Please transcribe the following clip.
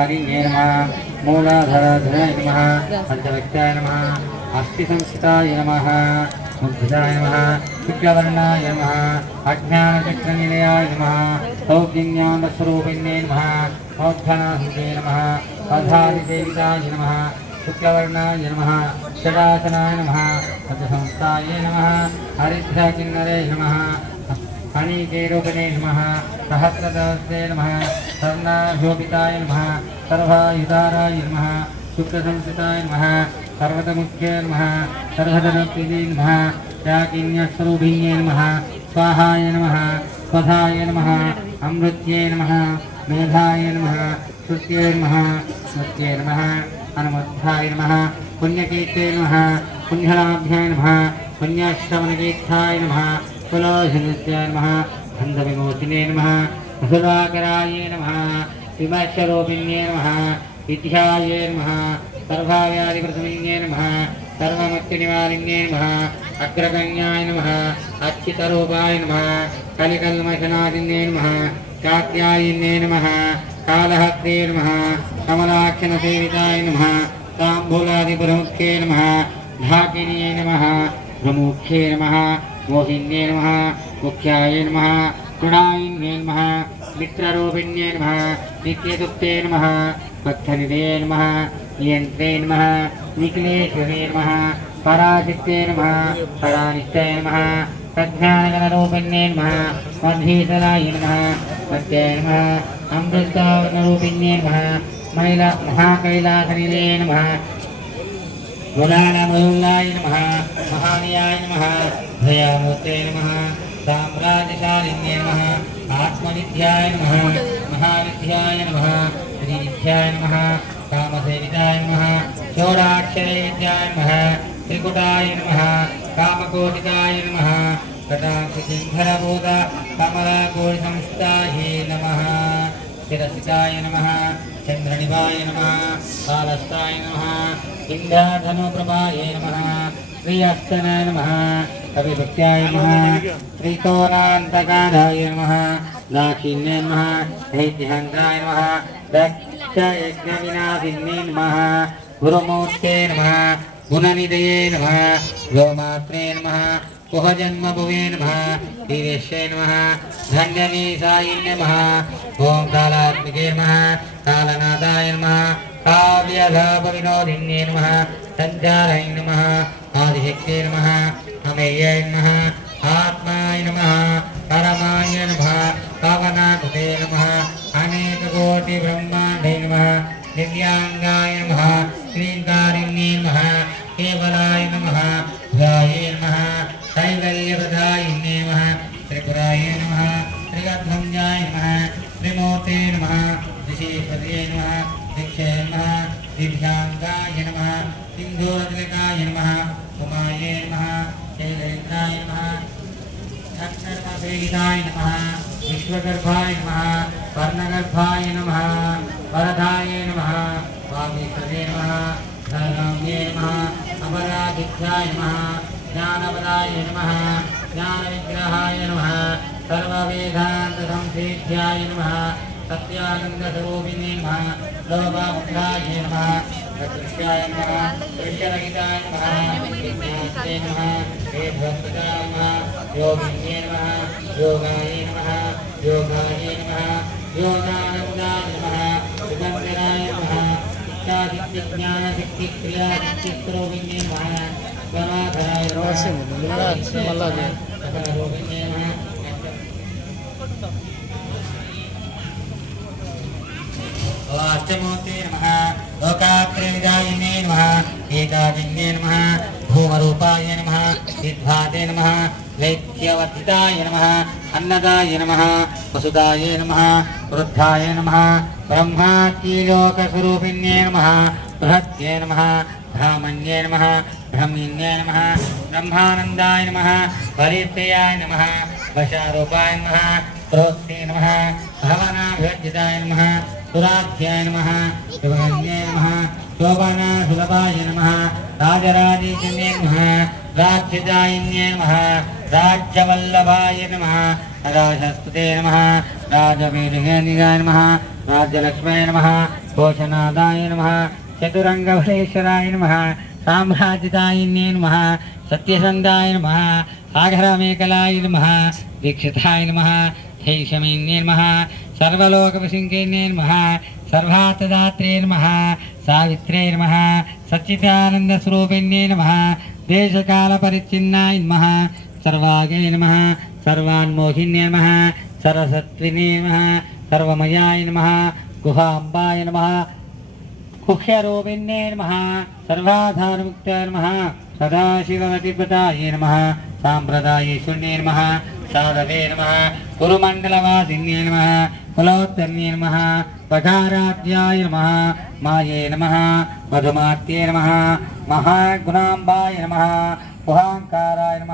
कारिण्ये नमः। मूलाधाराधनाय नमः। पञ्चवक्ताय नमः। अस्थिसंस्थिताय नमः। नमः। सौज्ञानस्वरूपिण्ये नमः। मौद्धनाहृदे नमः। अधादिदेविताय नमः। शुक्लवर्णाय नमः। षडासनाय नमः। पञ्चसंस्थाय नमः। हरिद्रकिन्नरे नमः। फणिकेरूपिणे नमः। सहस्रदास्ते नमः। सर्णाशोभिताय नमः सर्वायुधाराय नमः, शुक्रसंस्कृताय नमः पर्वतमुख्ये नमः सर्वधनप्रिये नमः चाकिन्यस्वरूपिण्ये नमः, स्वाहाय नमः, स्वधाय नमः, अमृत्ये नमः, मेधाय नमः, श्रुत्ये नमः, स्मृत्ये नमः, हनुमद्धाय नमः पुण्यकीर्ते नमः, पुण्यलाभ्याय नमः पुण्यश्रवणकीर्थाय नमः कुलोहिनृत्याय नमः, अन्धविमोचिने नमः असुराकराय नमः, विमर्शरूपिण्ये नमः, विद्याय नमः सर्वाव्याधिप्रथमिन्ये नमः सर्वमत्तिनिवारिण्ये नमः, अग्रगण्याय नमः, अच्युतरूपाय नमः कलिकल्मशनादिन्ये नमः कात्यायिन्ये नमः कालहस्ते नमः, कमलाक्षणसेविताय नमः ताम्बूलादिप्रमुख्ये नमः ढाकिन्ये नमः, प्रमुख्ये नमः, मोहिन्ये नमः, मुख्याय नमः गुणायिन्ये नमः, मित्ररूपिण्ये नमः नित्यदुक्ते नमः भक्तनिधये नमः, नियन्त्रे नमः निखिलेश्वरे नमः, पराजित्ये नमः परानिष्ठये नमः, प्रज्ञानगणरूपिण्ये नमः मध्वीतलाय नमः मध्याय नमः, अमृतावरणरूपिण्ये नमः, महिला महाकैलासनिलये नमः गुणानमरुल्लाय नमः, महानियाय नमः भयामूर्ते नमः, साम्राज्यशालिन्ये आत्मनिध्याय नमः महाविद्याय नमः। श्रीविद्याय नमः, कामसेविताय नमः षोडाक्षरे विद्याय नमः, त्रिकुटाय नमः कामकोटिकाय नमः कटाक्षसिंहरभूत कमलाकोटिसंस्थाये नमः शिरसिताय नमः चन्द्रनिवाय नमः, कालस्थाय नमः, इन्द्राधनुप्रभाय नमः श्रीहस्तनाय नमः कविभक्त्याय नमः श्रीतोरान्तकाराय नमः दाक्षिण्ये नमः दैत्यहन्त्राय नमः दक्षयज्ञविनाशिन्ये नमः गुरुमूर्ते नमः गुणनिधये नमः गोमात्रे नमः कुहजन्मभुवे नमः वीरेश्वे नमः धन्यमीसाय नमः ॐ कालात्मिके नमः कालनाथाय नमः काव्यधापविनोदिन्ये नमः सञ्चाराय नमः आदिशक्ते नमः अमेयाय नमः आत्माय नमः। परमाय नमः। पावनाकृते नमः। अनेककोटिब्रह्माण्डे नमः। दिव्याङ्गाय नमः। श्रीकारिण्ये नमः। केवलाय नमः। भुजाय नमः। कैवल्यप्रदायिन्ये नमः। त्रिपुराय नमः। त्रिगध्वंजाय नमः। त्रिमूर्ते नमः। ऋषिपदये नमः। दीक्षे नमः। दिव्याङ्गाय नमः। सिन्धूरतिलकाय नमः। उमाय नमः। शैलेन्द्राय नमः। अक्षरमभेदिताय नमः। विश्वगर्भाय नमः। वर्णगर्भाय नमः। वरदाय नमः। वागीश्वरे नमः। धनराम्ये नमः। अमरादित्याय नमः। ज्ञानपदाय नमः। ज्ञानविग्रहाय नमः। सर्ववेदान्तसंसेध्याय नमः। सत्यानन्दस्वरूपिणे नमः। लोभामुद्राय नमः। प्रकृष्याय नमः। कृष्णरहिताय नमः। विज्ञास्ते नमः वेदभक्ताय नमः योगिन्ये नमः योगाय नमः योगाय नमः योगानन्दाय नमः सुगन्धराय नमः इत्यादिज्ञानशक्तिक्रियाशक्तिस्वरूपिणे नमः गणाधराय नमः सकलरूपिणे नमः अष्टमूर्ते नमः लोकात्रिविदायिने नमः एकादिन्ये नमः भूमरूपाय नमः विद्भाते नमः, वैद्यवर्धिताय नमः, अन्नदाय नमः, वसुदाय नमः, वृद्धाय नमः, ब्रह्मात्मीलोकस्वरूपिण्ये नमः बृहत्ये नमः, ब्राह्मण्ये नमः, ब्रह्मिण्ये नमः, ब्रह्मानन्दाय नमः परिप्रियाय नमः वशारूपाय नमः प्रोत्से नमः, भवनाभिवर्जिताय नमः सुराध्याय नमः शिवगन्ये नमः शोभनासुलभाय नमः राजराजेशने नमः राक्षजायिन्ये नमः राज्यवल्लभाय नमः राजस्पते नमः राजवीरगेनिगाय नमः राज्यलक्ष्मय नमः पोषणादाय नमः चतुरङ्गफलेश्वराय नमः साम्राज्यदायिन्ये नमः सत्यसन्धाय नमः सागरमेकलाय नमः दीक्षिताय नमः हैषमिन्ये नमः सर्वलोकपशिङ्किन्ये नमः सर्वातदात्रे नमः सावित्रे नमः सच्चिदानन्दस्वरूपिण्ये नमः देशकालपरिच्छिन्नाय नमः सर्वागे नमः सर्वान्मोहिन्ये नमः सरस्वत्विने नमः सर्वमयाय नमः गुहाम्बाय नमः कुह्यरूपिण्ये नमः सर्वाधारमुक्ताय नमः सदाशिववतिपताय नमः साम्प्रदायेश्वन्ये नमः సాధవే నమ కురుమండలవాసిన్యే నమ కులోత్తర్యే నమ పఠారాధ్యాయ నమ మాయే నమ మధుమాత్యే నమ మహాగుణాంబాయ నమ కుహాంకారాయ నమ